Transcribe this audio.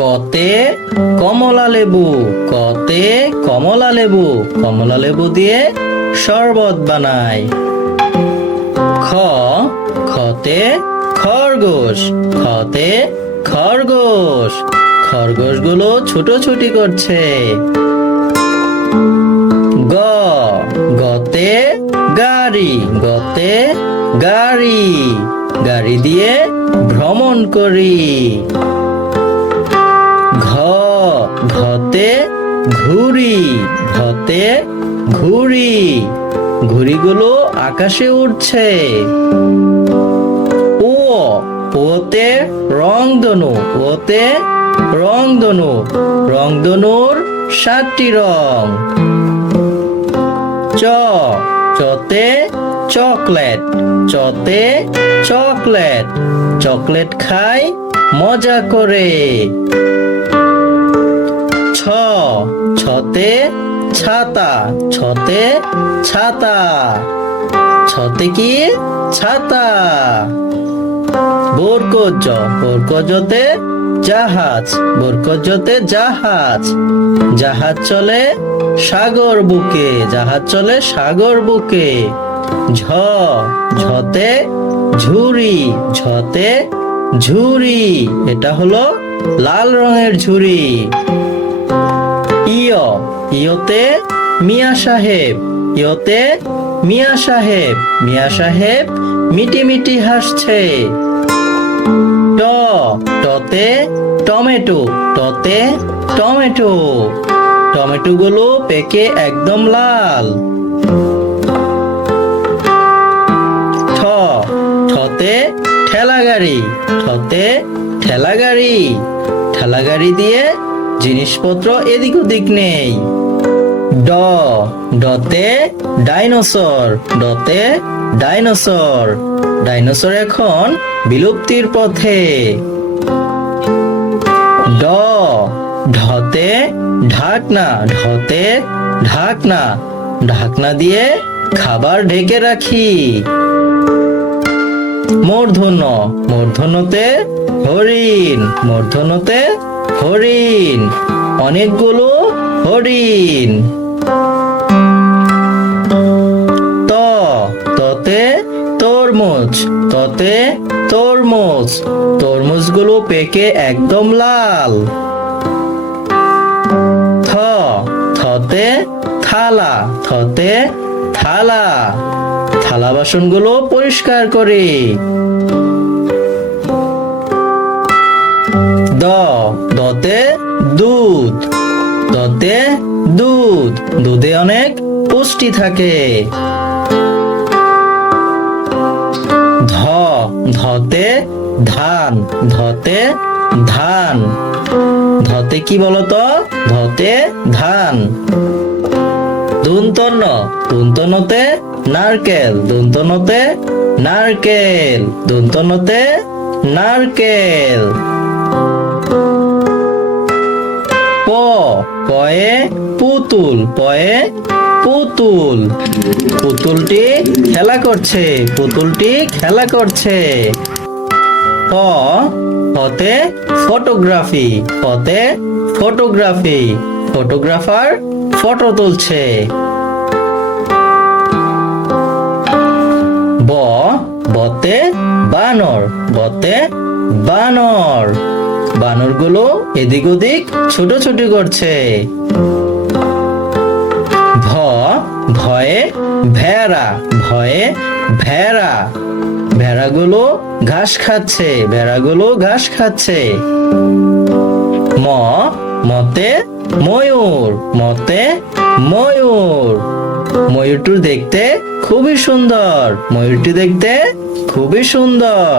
কতে কমলা লেবু, কতে কমলা লেবু, কমলা লেবু দিয়ে শরবত বানায়। খ খতে খরগোশ, খতে খরগোশ, খরগোশগুলো ছুটোছুটি করছে। গ গতে গাড়ি, গতে গাড়ি, গাড়ি দিয়ে ভ্রমণ করি। ঘ ঘতে ঘুড়ি, ঘতে ঘুড়ি, ঘুড়িগুলো আকাশে উড়ছে। ও ওতে রংধনু, ওতে রংধনু, রংধনুর 7টি রং। চ চতে চকলেট, চতে চকলেট, চকলেট খাই মজা করে। ছ ছতে ছাতা, ছতে ছাতা, ছতে কি ছাতা। বরকজ বরকজতে জাহাজ, বরকজতে জাহাজ, জাহাজ চলে সাগর বুকে, জাহাজ চলে সাগর বুকে। ঝ ঝতে ঝুড়ি, ঝতে ঝুড়ি, এটা হলো লাল রঙের ঝুড়ি। ইয় ইয়তে মিয়া সাহেব, ইয়তে মিয়া সাহেব, মিয়া সাহেব মিটি মিটি হাসছে। ট টতে টমেটো, টতে টমেটো, টমেটো গুলো পেকে একদম লাল। ঠ ঠতে ঠেলা গাড়ি, ঠতে ঠেলা গাড়ি, ঠেলা গাড়ি দিয়ে জিনিসপত্র এদিক ওদিক নেই। ড ডতে ডাইনোসর, ডতে ডাইনোসর, ডাইনোসর এখন বিলুপ্তির পথে। ড ঢতে ঢাকনা, ঢতে ঢাকনা, ঢাকনা দিয়ে খাবার ঢেকে রাখি। মূর্ধন্য মূর্ধন্যতে হরিণ, মূর্ধন্যতে হরিণ, অনেকগুলো হরিণ। ত ততে তরমুজ, ততে তরমুজ, তরমুজগুলো পেকে একদম লাল। থ থতে থালা, থতে থালা, থালা বাসনগুলো পরিষ্কার করি। দ দতে দুধ, দতে দুধ, দুধে অনেক পুষ্টি থাকে। ধ ধতে ধান, ধতে ধান, ধতে কি বলতো? ধতে ধান। দন্তন্য দন্তন্যতে নারকেল, দন্তন্যতে নারকেল, দন্তন্যতে নারকেল। প পয়ে পুতুল, পয়ে পুতুল, পুতুলটি খেলা করছে, পুতুলটি খেলা করছে। প পতে ফটোগ্রাফি, পতে ফটোগ্রাফি, ফটোগ্রাফার ফটো তুলছে। ব বতে বানর, বতে বানর, বানরগুলো এদিক ওদিক ছোটাছুটি করছে। ভ ভয়ে ভেড়া, ভয়ে ভেড়া, ভেড়াগুলো ঘাস খাচ্ছে, ভেড়াগুলো ঘাস খাচ্ছে। ম মতে ময়ূর, মতে ময়ূর, ময়ূরটি দেখতে খুবই সুন্দর, ময়ূরটি দেখতে খুবই সুন্দর।